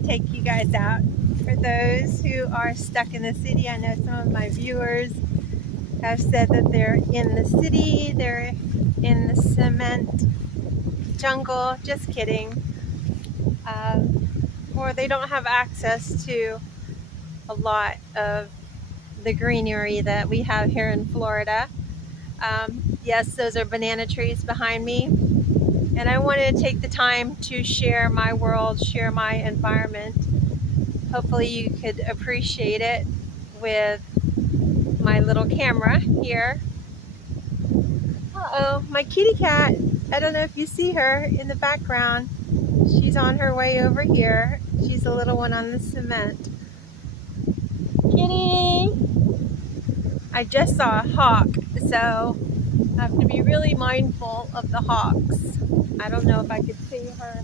to take you guys out. For those who are stuck in the city, I know some of my viewers have said that they're in the city, they're in the cement jungle. Just kidding. Or they don't have access to a lot of the greenery that we have here in Florida. Yes, those are banana trees behind me. And I wanted to take the time to share my world, share my environment. Hopefully you could appreciate it with my little camera here. Uh-oh, my kitty cat. I don't know if you see her in the background. She's on her way over here. She's the little one on the cement. Kitty! I just saw a hawk, so I have to be really mindful of the hawks. I don't know if I could see her.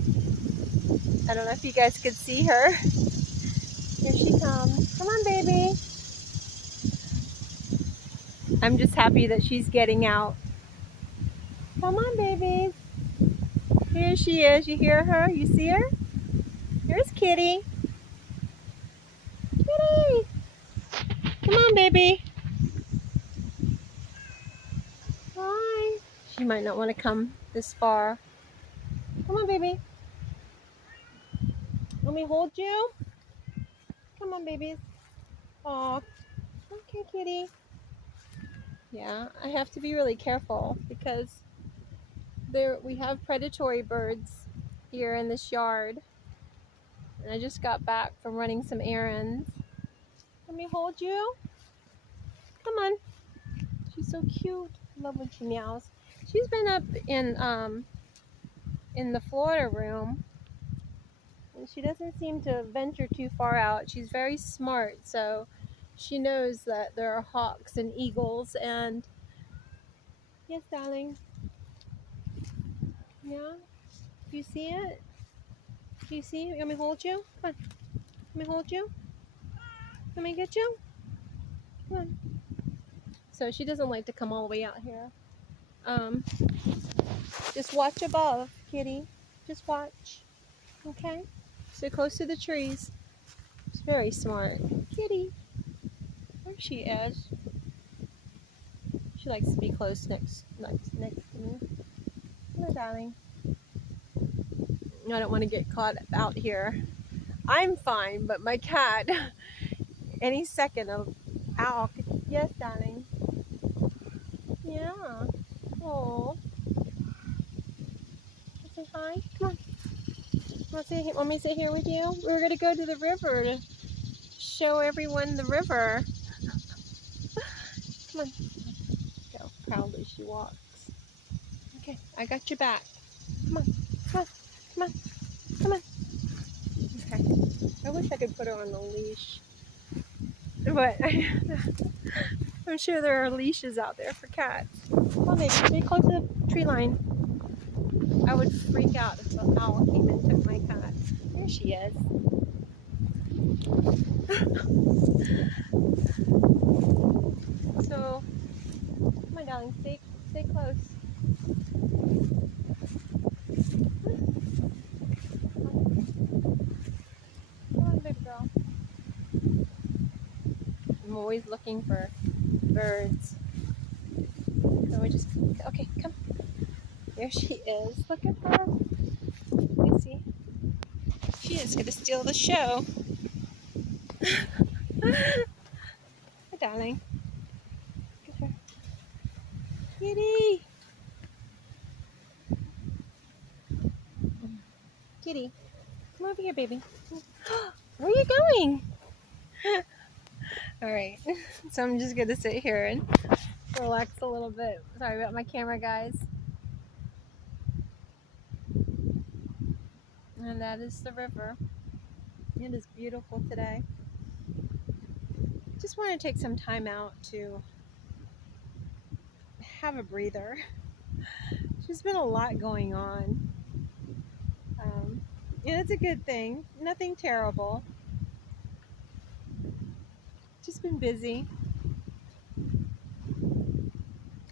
I don't know if you guys could see her. Here she comes. Come on, baby. I'm just happy that she's getting out. Come on, babies. Here she is. You hear her? You see her? Here's Kitty. Kitty! Come on, baby. Hi. She might not want to come this far. Come on, baby. Let me hold you. Come on, babies. Aw. Okay, kitty. Yeah, I have to be really careful because we have predatory birds here in this yard. And I just got back from running some errands. Let me hold you. Come on. She's so cute. I love when she meows. She's been up in the Florida room. And she doesn't seem to venture too far out. She's very smart, so she knows that there are hawks and eagles and yes, darling. Yeah? Do you see it? Do you see it? Let me hold you? Come on. Let me hold you? Let me get you? Come on. So she doesn't like to come all the way out here. Just watch above, kitty. Just watch. Okay? Stay close to the trees. She's very smart. Kitty. There she is. She likes to be close next to me. Come on, darling. I don't want to get caught out here. I'm fine, but my cat, any second of, ow. Yes, darling. Yeah. Oh. Say hi. Come on. Want me to sit here with you? We were going to go to the river to show everyone the river. Come on. Look how proudly she walks. Okay, I got your back. Come on. Come on. Come on. Come on. Okay. I wish I could put her on the leash. But I'm sure there are leashes out there for cats. Oh, baby, stay close to the tree line. I would freak out if an owl came and took my cat. There she is. So, come on, darling, stay close. Come on, baby girl. I'm always looking for birds. So we just, okay, come. There she is. Look at her. Let me see. She is going to steal the show. Hi, darling. Look at her. Kitty. Kitty. Come over here, baby. Where are you going? Alright. So I'm just going to sit here and relax a little bit. Sorry about my camera, guys. And that is the river. It is beautiful today. Just want to take some time out to have a breather. There's been a lot going on. And it's a good thing. Nothing terrible. Just been busy.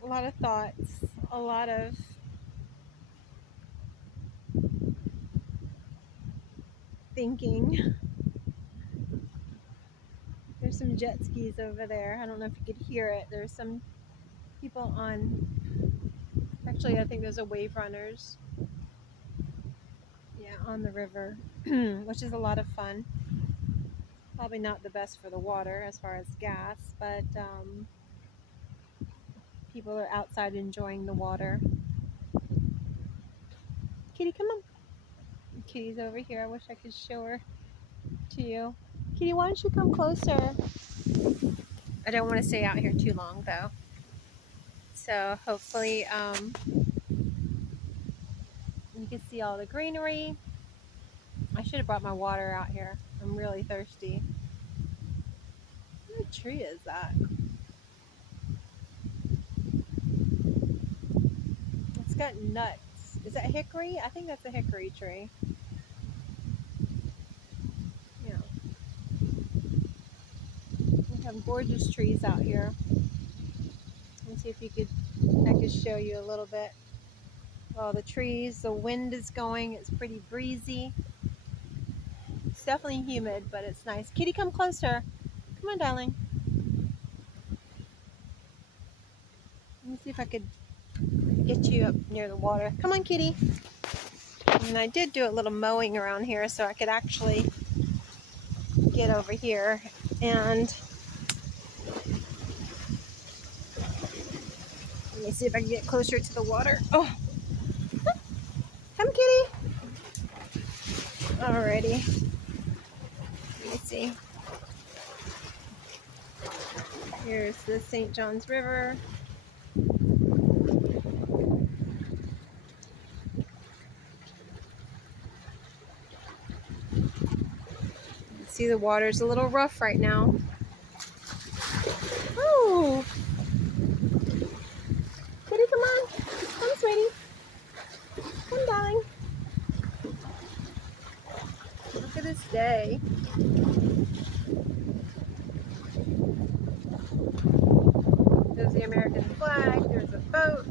A lot of thoughts. A lot of thinking. There's some jet skis over there. I don't know if you could hear it. There's some people on, actually I think those are wave runners. Yeah, on the river, which is a lot of fun. Probably not the best for the water as far as gas, but people are outside enjoying the water. Kitty, come on. Kitty's over here. I wish I could show her to you. Kitty, why don't you come closer? I don't want to stay out here too long though. So hopefully you can see all the greenery. I should have brought my water out here. I'm really thirsty. What tree is that? It's got nuts. Is that hickory? I think that's a hickory tree. Yeah. We have gorgeous trees out here. Let's see if I could show you a little bit. Oh, the trees, the wind is going. It's pretty breezy. It's definitely humid, but it's nice. Kitty, come closer. Come on, darling. Let me see if I could get you up near the water. Come on, Kitty. And I did do a little mowing around here so I could actually get over here and let me see if I can get closer to the water. Oh, come, Kitty. Alrighty. Let me see. Here's the St. Johns River. See, the water's a little rough right now. Oh, Kitty, come on. Come, sweetie. Come, darling. Look at this day. There's the American flag. There's a boat.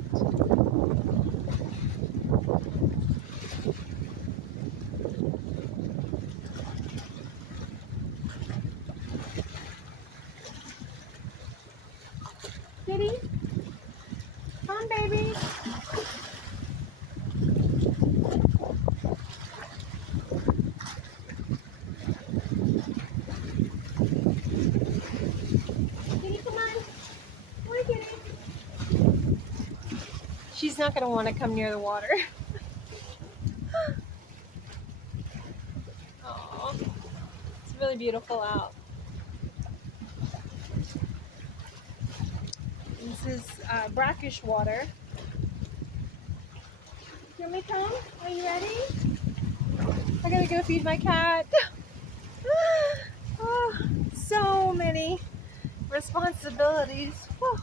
Kitty, come on, baby. Kitty, come on. Come on, Kitty. She's not going to want to come near the water. Oh, it's really beautiful out. This is brackish water. You want me to come? Are you ready? I gotta go feed my cat. Oh, so many responsibilities. Whew.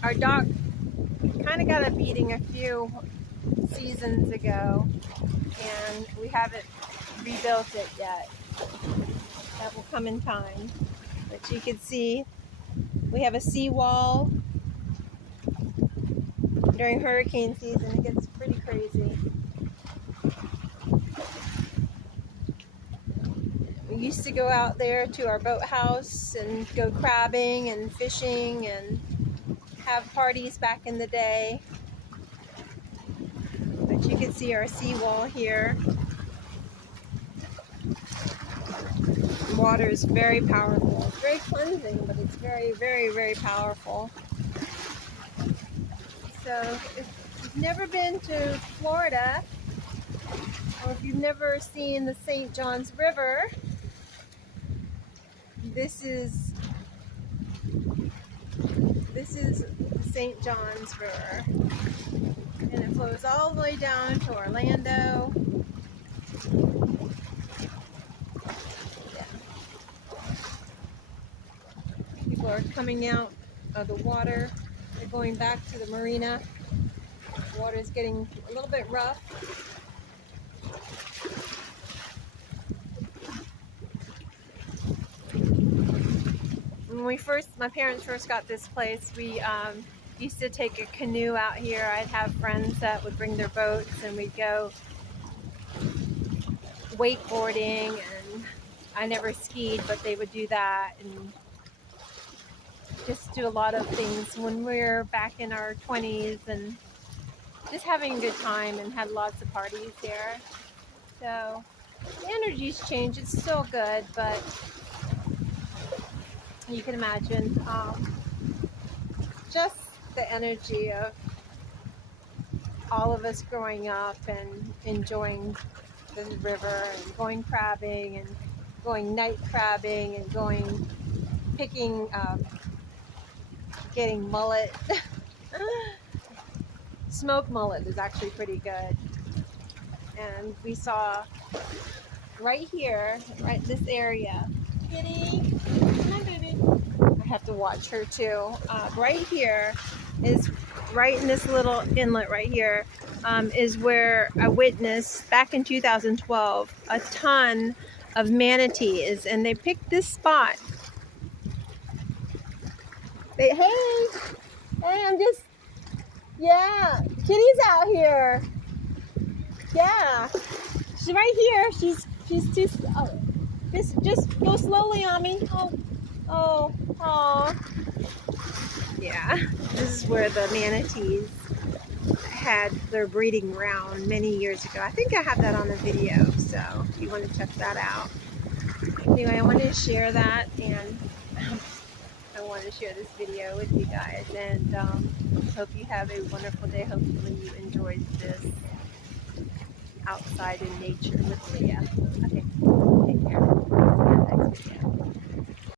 Our dog kind of got a beating a few seasons ago, and we haven't rebuilt it yet. That will come in time. But you can see we have a seawall. During hurricane season, it gets pretty crazy. We used to go out there to our boathouse and go crabbing and fishing and have parties back in the day. But you can see our seawall here. The water is very powerful. It's very cleansing, but it's very, very, very powerful. So if you've never been to Florida, or if you've never seen the St. Johns River, this is the St. Johns River, and it flows all the way down to Orlando. people are coming out of the water. They're going back to the marina. The water is getting a little bit rough. When my parents first got this place, we used to take a canoe out here. I'd have friends that would bring their boats and we'd go wakeboarding, and I never skied, but they would do that and just do a lot of things when we were back in our 20s and just having a good time, and had lots of parties there. So the energy's changed. It's still good, but you can imagine just the energy of all of us growing up and enjoying the river and going crabbing and going night crabbing and going picking getting mullet. Smoked mullet is actually pretty good. And we saw right here, right this area, Kitty, come on baby, I have to watch her too. Right here is right in this little inlet right here, is where I witnessed back in 2012 a ton of manatees, and they picked this spot. Hey, I'm just, yeah, Kitty's out here. Yeah, she's right here. She's too. Oh, just go slowly on me. Oh. Yeah, this is where the manatees had their breeding ground many years ago. I think I have that on the video, so if you want to check that out. Anyway, I wanted to share that, and I want to share this video with you guys, and hope you have a wonderful day. Hopefully you enjoyed this outside in nature with Leah. Okay, take care. See you in the next video.